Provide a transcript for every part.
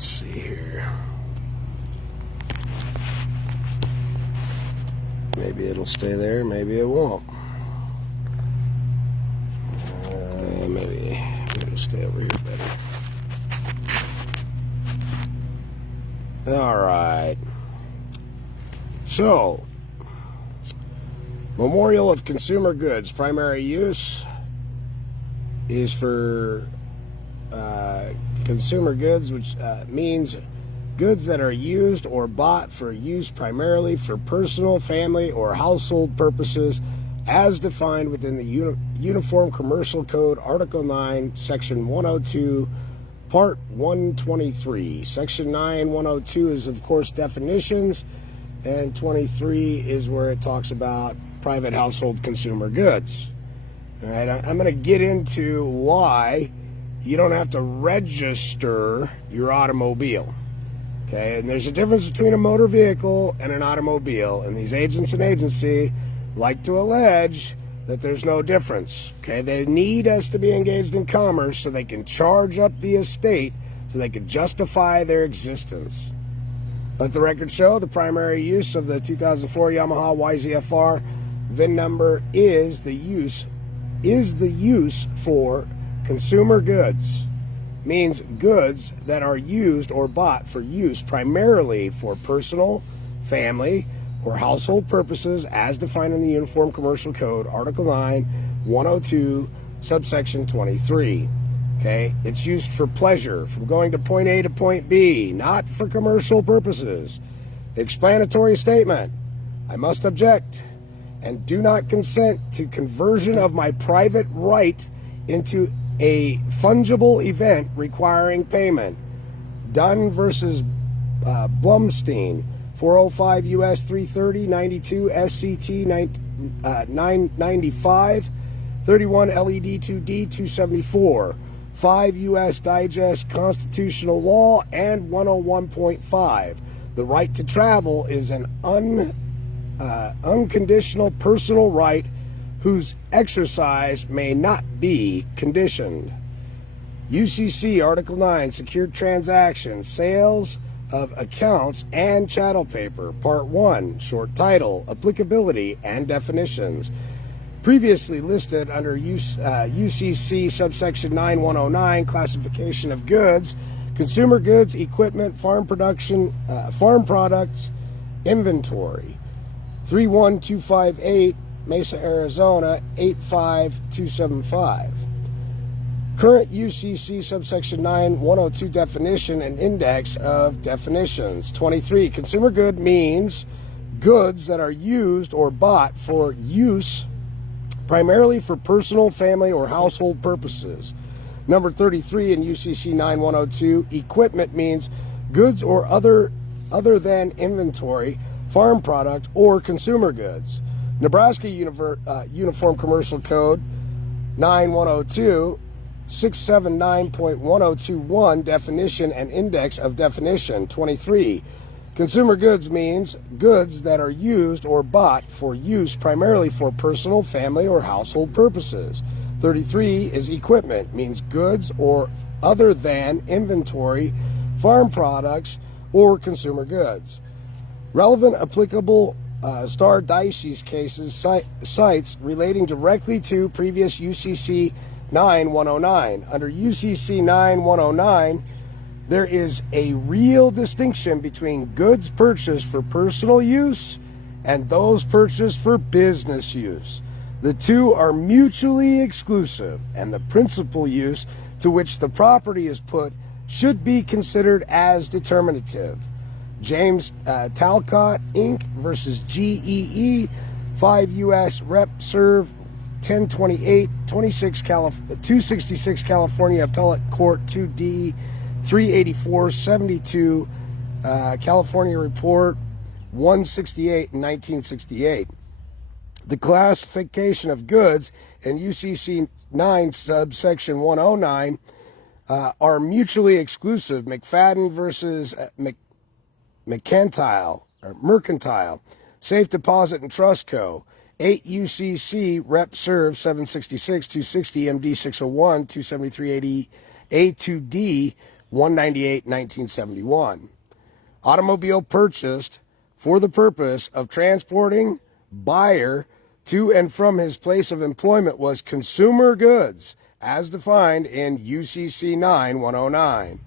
let's see here. Maybe it'll stay there, maybe it won't. Maybe it'll stay over here better. All right. So, memorial of consumer goods. Primary use is for consumer goods, which means goods that are used or bought for use primarily for personal, family, or household purposes as defined within the Uniform Commercial Code, Article 9, Section 102, Part 123. Section 9, 102 is, of course, definitions, and 23 is where it talks about private household consumer goods. All right, I'm going to get into why you don't have to register your automobile. Okay, and there's a difference between a motor vehicle and an automobile, and these agents and agency like to allege that there's no difference. Okay, they need us to be engaged in commerce so they can charge up the estate so they can justify their existence. Let the record show the primary use of the 2004 Yamaha YZF-R VIN number is the use for consumer goods. Means goods that are used or bought for use primarily for personal, family, or household purposes as defined in the Uniform Commercial Code, Article 9, 102, subsection 23. Okay, it's used for pleasure, from going to point A to point B, not for commercial purposes. Explanatory statement. I must object and do not consent to conversion of my private right into a fungible event requiring payment. Dunn versus Blumstein, 405 U.S. 330 92 SCT 995, 31 LED 2D 274, 5 U.S. Digest Constitutional Law, and 101.5. The right to travel is an unconditional personal right whose exercise may not be conditioned. UCC Article 9, Secured Transactions, Sales of Accounts and Chattel Paper, Part 1, Short Title, Applicability and Definitions. Previously listed under UCC subsection 9109, Classification of Goods, Consumer Goods, Equipment, Farm Production, Farm Products, Inventory. 31258, Mesa, Arizona, 85275. Current UCC subsection 9, 102 definition and index of definitions. 23. Consumer good means goods that are used or bought for use primarily for personal, family, or household purposes. Number 33 in UCC 9102, equipment means goods or other than inventory, farm product, or consumer goods. Nebraska Uniform Commercial Code 9102, 679.1021, definition and index of definition. 23. Consumer goods means goods that are used or bought for use primarily for personal, family, or household purposes. 33 is equipment, means goods or other than inventory, farm products, or consumer goods. Relevant applicable Star Diocese cases cites relating directly to previous UCC 9109. Under UCC 9109, there is a real distinction between goods purchased for personal use and those purchased for business use. The two are mutually exclusive, and the principal use to which the property is put should be considered as determinative. James Talcott, Inc. versus GEE, 5 U.S. Rep. Serv. 1028, 266 California Appellate Court 2D, 384, 72, California Report 168 in 1968. The classification of goods in UCC 9 subsection 109 are mutually exclusive. McFadden versus Mercantile, Safe Deposit and Trust Co. 8 UCC Rep. Serv. 766, 260 MD 601, 27380 A2D 198, 1971. Automobile purchased for the purpose of transporting buyer to and from his place of employment was consumer goods, as defined in UCC 9-109.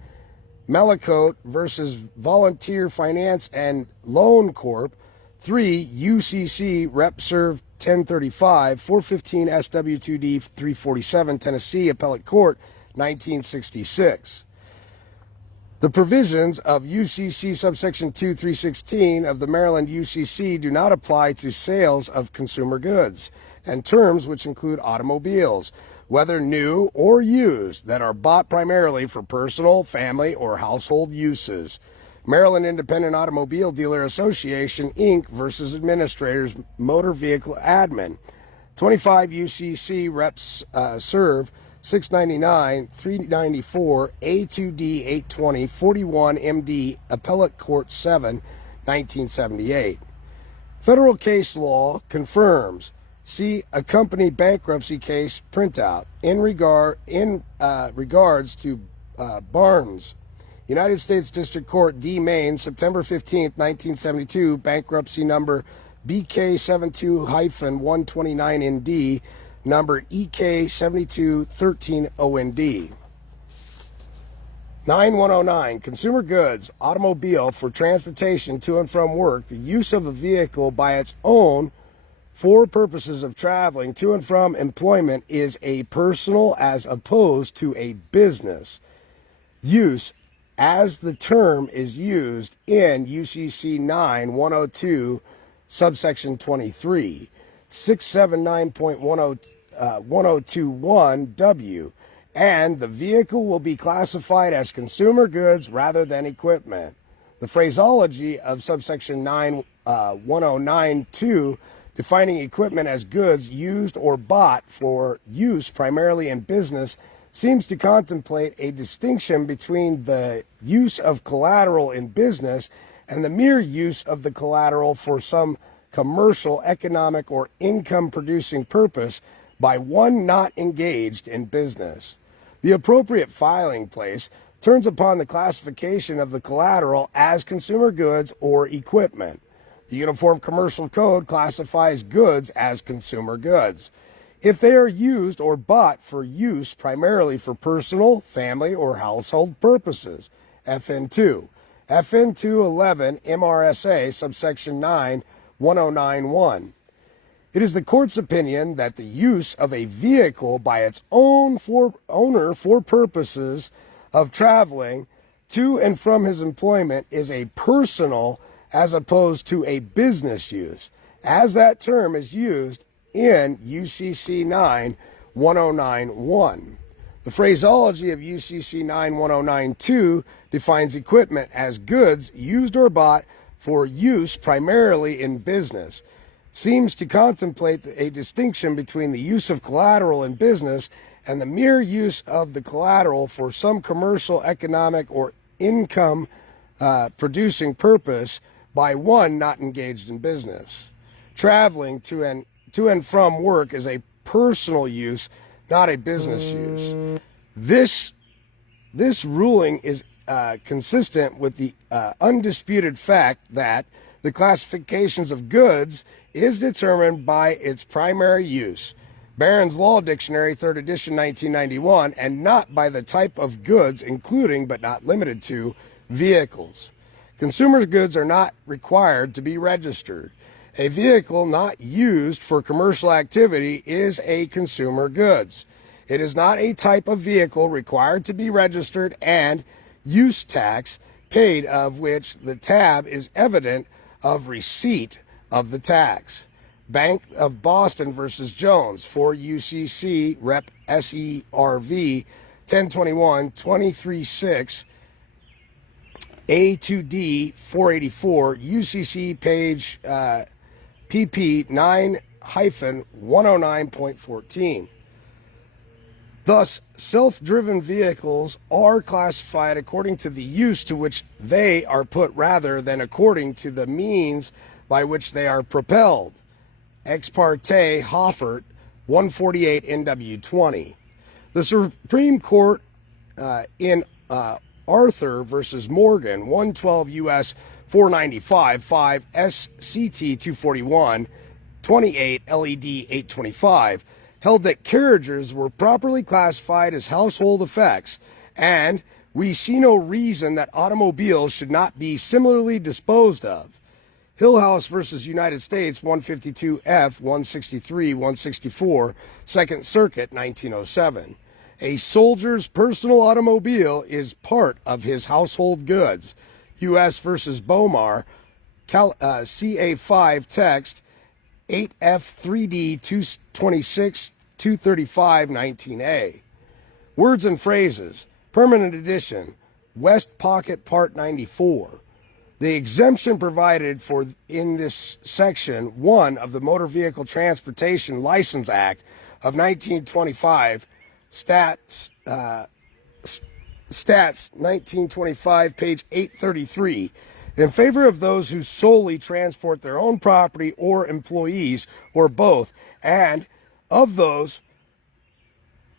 Mellicote versus Volunteer Finance and Loan Corp. 3 UCC Rep Serv 1035, 415 SW2D 347, Tennessee Appellate Court, 1966. The provisions of UCC subsection 2316 of the Maryland UCC do not apply to sales of consumer goods and terms which include automobiles, whether new or used, that are bought primarily for personal, family, or household uses. Maryland Independent Automobile Dealer Association, Inc. versus Administrators Motor Vehicle Admin. 25 UCC Reps Serve 699, 394, A2D 820, 41 MD Appellate Court 7, 1978. Federal case law confirms. See accompanied bankruptcy case printout in regards to Barnes. United States District Court, D. Maine, September 15, 1972, bankruptcy number BK72-129ND, number EK7213OND. 9109, consumer goods, automobile for transportation to and from work, the use of a vehicle by its own for purposes of traveling to and from employment is a personal as opposed to a business use, as the term is used in UCC 9-102, subsection 23, 679.1021W, and the vehicle will be classified as consumer goods rather than equipment. The phraseology of subsection 9-1092, defining equipment as goods used or bought for use primarily in business, seems to contemplate a distinction between the use of collateral in business and the mere use of the collateral for some commercial, economic, or income-producing purpose by one not engaged in business. The appropriate filing place turns upon the classification of the collateral as consumer goods or equipment. The Uniform Commercial Code classifies goods as consumer goods if they are used or bought for use primarily for personal, family, or household purposes. FN2. FN 211 MRSA subsection 9-1091. It is the court's opinion that the use of a vehicle by its own owner for purposes of traveling to and from his employment is a personal as opposed to a business use, as that term is used in UCC 9-1091. The phraseology of UCC 9-1092 defines equipment as goods used or bought for use primarily in business, seems to contemplate a distinction between the use of collateral in business and the mere use of the collateral for some commercial, economic, or income producing purpose by one not engaged in business. Traveling to and from work is a personal use, not a business use. This ruling is consistent with the undisputed fact that the classifications of goods is determined by its primary use, Barron's Law Dictionary, 3rd edition, 1991, and not by the type of goods, including but not limited to vehicles. Consumer goods are not required to be registered. A vehicle not used for commercial activity is a consumer goods. It is not a type of vehicle required to be registered, and use tax paid of which the tab is evident of receipt of the tax. Bank of Boston versus Jones, 4 UCC Rep SERV 1021 236 A2D 484 UCC page PP 9-109.14. Thus, self-driven vehicles are classified according to the use to which they are put rather than according to the means by which they are propelled. Ex parte Hoffert 148 NW 20. The Supreme Court in Arthur versus Morgan, 112 U.S. 495, 5 SCT 241, 28 LED 825, held that carriages were properly classified as household effects, and we see no reason that automobiles should not be similarly disposed of. Hillhouse versus United States, 152 F 163 164, Second Circuit, 1907. A soldier's personal automobile is part of his household goods. U.S. versus Bomar, CA5 text, 8F3D 226 235 19A. Words and phrases. Permanent edition. West Pocket Part 94. The exemption provided for in this section 1 of the Motor Vehicle Transportation License Act of 1925, Stats 1925, page 833, in favor of those who solely transport their own property or employees or both, and of those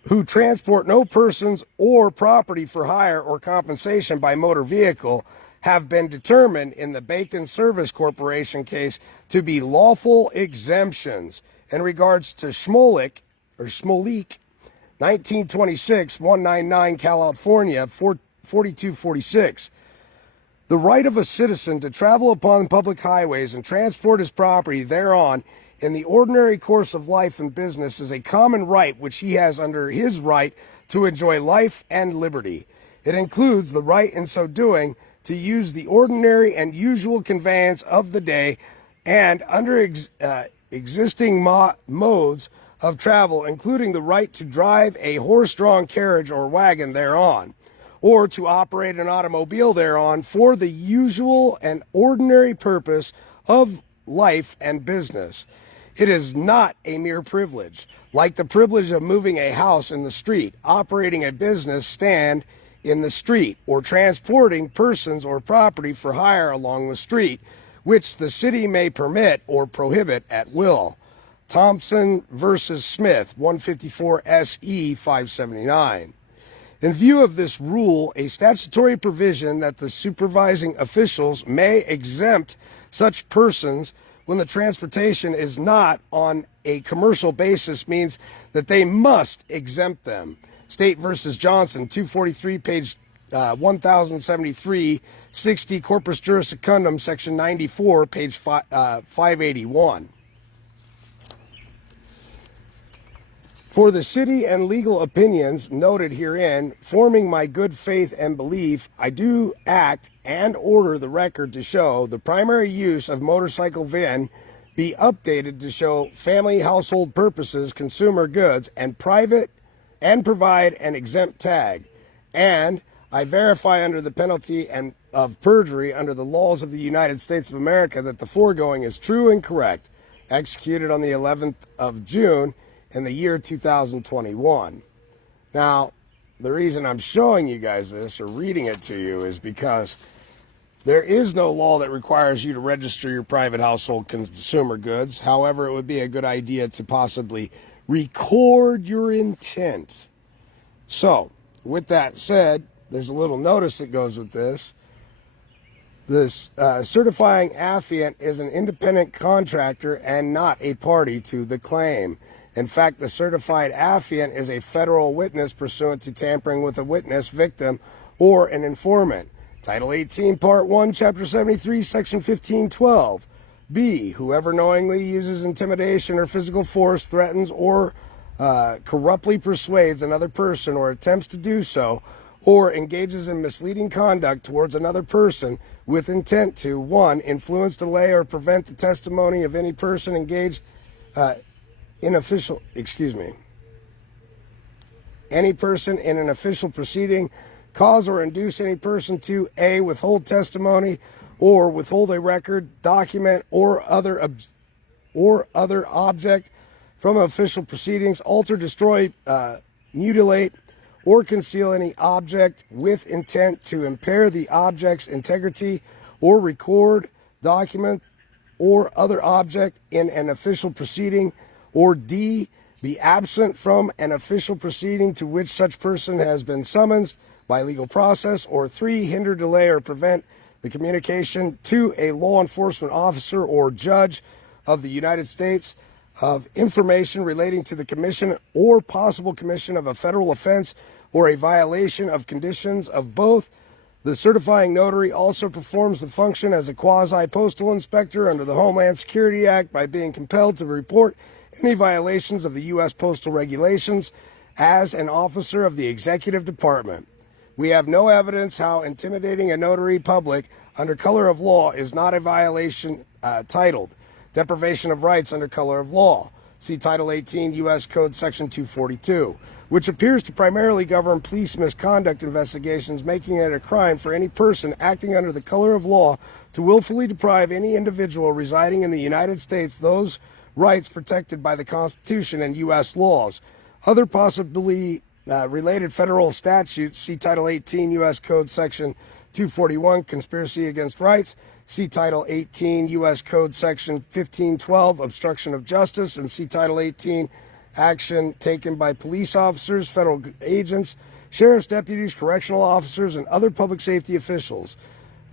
who transport no persons or property for hire or compensation by motor vehicle, have been determined in the Bacon Service Corporation case to be lawful exemptions. In regards to Schmolik, 1926, 199 California, 4246. The right of a citizen to travel upon public highways and transport his property thereon in the ordinary course of life and business is a common right which he has under his right to enjoy life and liberty. It includes the right in so doing to use the ordinary and usual conveyance of the day and under existing modes of travel, including the right to drive a horse-drawn carriage or wagon thereon, or to operate an automobile thereon for the usual and ordinary purpose of life and business. It is not a mere privilege, like the privilege of moving a house in the street, operating a business stand in the street, or transporting persons or property for hire along the street, which the city may permit or prohibit at will. Thompson versus Smith, 154 SE 579. In view of this rule, a statutory provision that the supervising officials may exempt such persons when the transportation is not on a commercial basis means that they must exempt them. State versus Johnson, 243, page 1073, 60, Corpus Juris Secundum, section 94, page 581. For the city and legal opinions noted herein, forming my good faith and belief, I do act and order the record to show the primary use of motorcycle VIN be updated to show family household purposes, consumer goods, and private, and provide an exempt tag. And I verify under the penalty of perjury under the laws of the United States of America that the foregoing is true and correct. Executed on the 11th of June in the year 2021. Now, the reason I'm showing you guys this or reading it to you is because there is no law that requires you to register your private household consumer goods. However, it would be a good idea to possibly record your intent. So, with that said, there's a little notice that goes with this. This certifying affiant is an independent contractor and not a party to the claim. In fact, the certified affiant is a federal witness pursuant to tampering with a witness, victim, or an informant. Title 18, Part 1, Chapter 73, Section 1512. B. Whoever knowingly uses intimidation or physical force, threatens or corruptly persuades another person or attempts to do so, or engages in misleading conduct towards another person with intent to 1. Influence, delay, or prevent the testimony of any person engaged any person in an official proceeding, cause or induce any person to A. withhold testimony or withhold a record, document, or other object from official proceedings, alter, destroy, mutilate, or conceal any object with intent to impair the object's integrity, or record, document, or other object in an official proceeding, or D. be absent from an official proceeding to which such person has been summoned by legal process, or 3, hinder, delay, or prevent the communication to a law enforcement officer or judge of the United States of information relating to the commission or possible commission of a federal offense or a violation of conditions of both. The certifying notary also performs the function as a quasi-postal inspector under the Homeland Security Act by being compelled to report any violations of the U.S. postal regulations as an officer of the executive department. We have no evidence how intimidating a notary public under color of law is not a violation titled Deprivation of Rights under Color of Law. See Title 18 U.S. Code Section 242, which appears to primarily govern police misconduct investigations, making it a crime for any person acting under the color of law to willfully deprive any individual residing in the United States those rights protected by the Constitution and U.S. laws. Other possibly related federal statutes, see Title 18 U.S. Code Section 241, Conspiracy Against Rights. See Title 18 U.S. Code Section 1512, Obstruction of Justice, and see Title 18, Action Taken by Police Officers, Federal Agents, Sheriff's Deputies, Correctional Officers, and other public safety officials.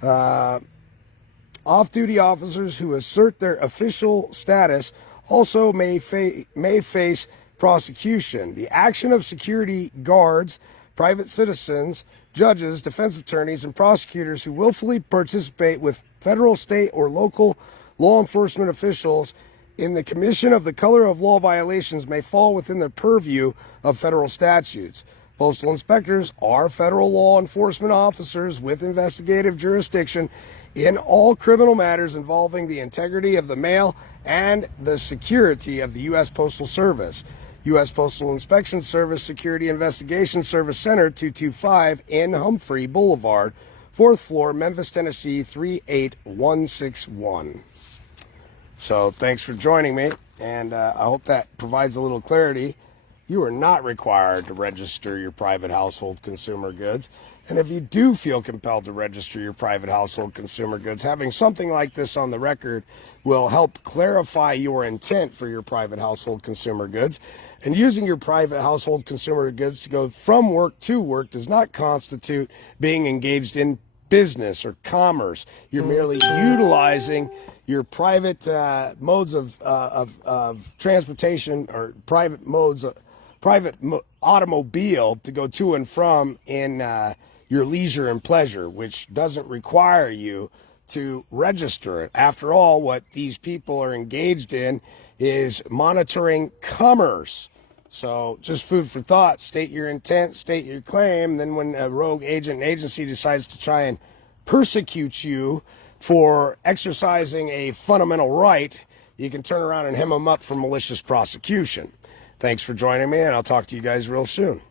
Off-duty officers who assert their official status also may face prosecution. The action of security guards, private citizens, judges, defense attorneys, and prosecutors who willfully participate with federal, state, or local law enforcement officials in the commission of the color of law violations may fall within the purview of federal statutes. Postal inspectors are federal law enforcement officers with investigative jurisdiction in all criminal matters involving the integrity of the mail and the security of the U.S. Postal Service. U.S. Postal Inspection Service Security Investigation Service Center, 225 in Humphrey Boulevard, 4th floor, Memphis, Tennessee, 38161. So thanks for joining me, and I hope that provides a little clarity. You are not required to register your private household consumer goods. And if you do feel compelled to register your private household consumer goods, having something like this on the record will help clarify your intent for your private household consumer goods. And using your private household consumer goods to go from work to work does not constitute being engaged in business or commerce. You're merely utilizing your private modes of transportation, or private modes of automobile to go to and from in your leisure and pleasure, which doesn't require you to register it. After all, what these people are engaged in is monitoring commerce. So just food for thought. State your intent, state your claim. Then when a rogue agent and agency decides to try and persecute you for exercising a fundamental right, you can turn around and hem them up for malicious prosecution. Thanks for joining me, and I'll talk to you guys real soon.